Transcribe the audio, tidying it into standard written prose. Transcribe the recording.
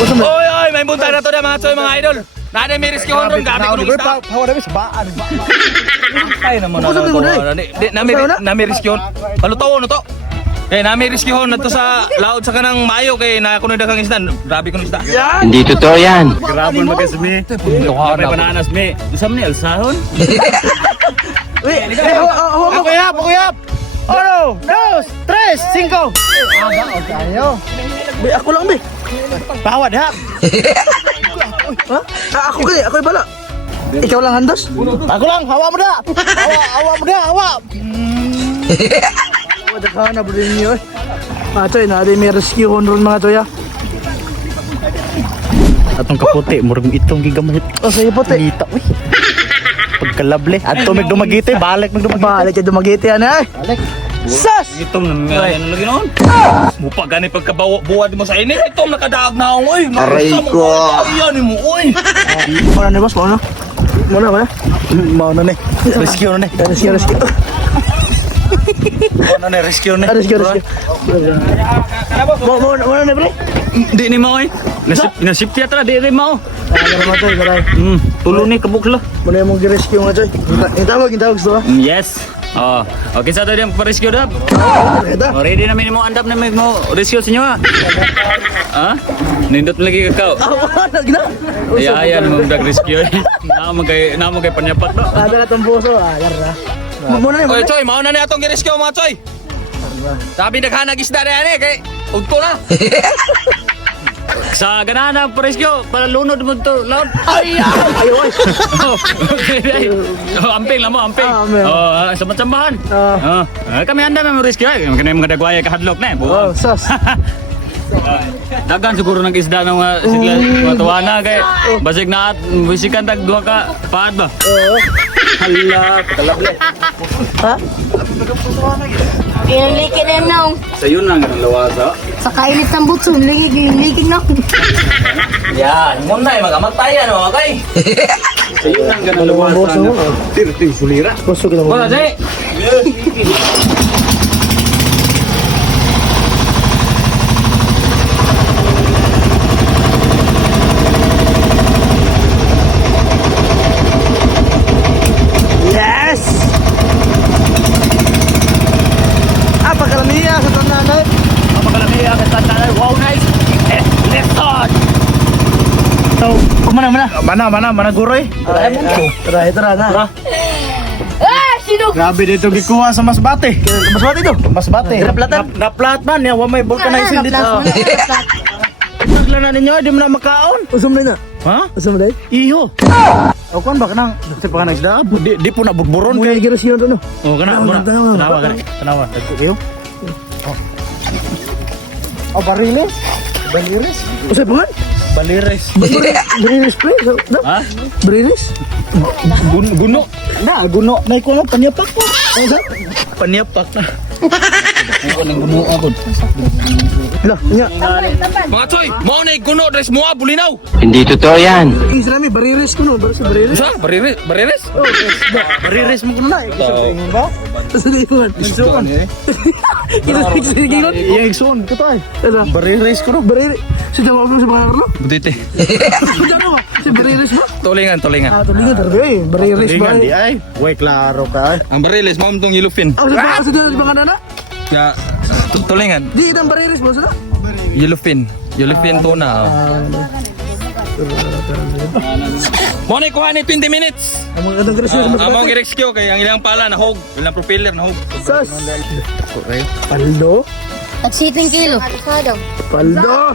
Oy, oy, may bunta na to na mga choy, mga idol. Nada may risk yun ron, gabi ko nung isda. Hawa na sa baan. Ay naman na to. Na may risk yun. Paluto no to. Kaya na may risk yun na to sa laod sa kanang mayo kay na kuno dagang isda. Grabe ko nung isda. Hindi totoo yan. Grabon magasmi. May bananas mi. Isam ni alsahon. Pakuyap, pakuyap. 1, 2, 3, 5. Ako lang, be. Pawad ha. Ha? Ako kaya, ako bala. Ikaw lang handos? Ako lang, hawa mo na. Hawa mo na, hawa. Wala ka na bro niyo. Mga choy, na may rescue ron mga choy. Atong kaputi, murag itong gigamit. O sa'yo po, te. Kita, uy. Pagkalable. Ato magdumagite, balik magdumagite. Balik ka dumagiti yan eh. Sas! Itong ano lagi noon. Mupa gani pagkabuwad mo sa init. Itong nakadaag na ako, oy. Aray ko. Yan mo, oy. Muna ni boss, muna. Muna. Mauna ni. Rescue na ni. Rescue. Mauna ni, rescue na. Rescue. Muna na, pre. Di ni mao eh. Nasip tiyatra, di rin mao. Ano naman choy, maray. Tulo ni kabukla. Muna yung mong rescue mga choy. Yung tawag gusto ka? Yes. Oh, okay sa tadi yang rescue dah. Ito. Ready na minimo andap na mo rescue sa inyo ha. Ha? Nindot lagi ka. Ano, gina? Ayan mo dag rescue. Namo kay panyapat do. Ada na itong puso, yar na. Muna na, Oy, choy, mauna na atong girescue mga choy. Sabi naghanag isda na yan eh, kay ugto na. Sa ganana rescue para lunod mo to laut. Ayaw, ay. Oh, amping lang mo, amping. Amping. Oh, sa matsambahan. Kami anda may rescue ay. Kami mga dagwaya ka hadlok na. Oh, sas. Dagan siguro ng isda ng mga tuwana kay basig na at bisikan tag duha ka paad ba? Oo. Hala, kalable. Ha? Likin na nung. Sayo na ang lawasa. Sa kainit ng butson, likin na. Yan, muna eh, magamatayan o, okay? Sayo na ang lawasa. Tirting sulira. Puso kita mo. Wala, Jay. Yes! Pagkalamiya sa tananay. Pagkalamiya ka tanay. Wow, nice. Let's start. So, kumana. Mana guroy. Tara na. Ah, sino? Grabe dito gikuha sa Masbate. Mas mati to. Masbate. Naplatan? Naplat man. Wa may vulcanizing dito. Naglan na ninyo, di mo na makaon. Usum na. Ha? Usum na. Iho. O kan ba kanang sa panganay isda? Di po na bugburon Muna kay. giras yun to no. O kana muna. Tanawa. Iyo. Oh, bariles. Usay pa man? Balires. Bariles pre. Ha? Bariles. Guno. Na, guno. Nay ko panyapak ko. Ano sa? Panyapak na. Ako nang guno agad. Lah, nya. Mga choy, mo na guno, dress mo bulinaw. Hindi totoo yan. Islami bariles ko no, bariles. Sa, bariris. Oh, Bariris mo kuno na. tingin ba? Sa diwan. Igsoon. Kita sige ko. Iya igsoon ko tay. Ano? Bariris ko no. Bariles. Si jawab mo sa mga no? Budite. Ano ba? Si bariles ba? Tulingan. Ah, tulingan tarbe. Bariles ba? Ringan di ay. Way klaro ka. Ang barilis, mo tong yellowfin. Ah, sa diwan ba kanana? Ya, tulingan. Di itang bariles mo sa? Yellowfin tuna. Mo na kuha ni 20 minutes. Ang mga gres sa Among i-rescue kay ang ilang pala nahog, ilang propeller nahog. Sas. Paldo. At 7 kilo. Paldo.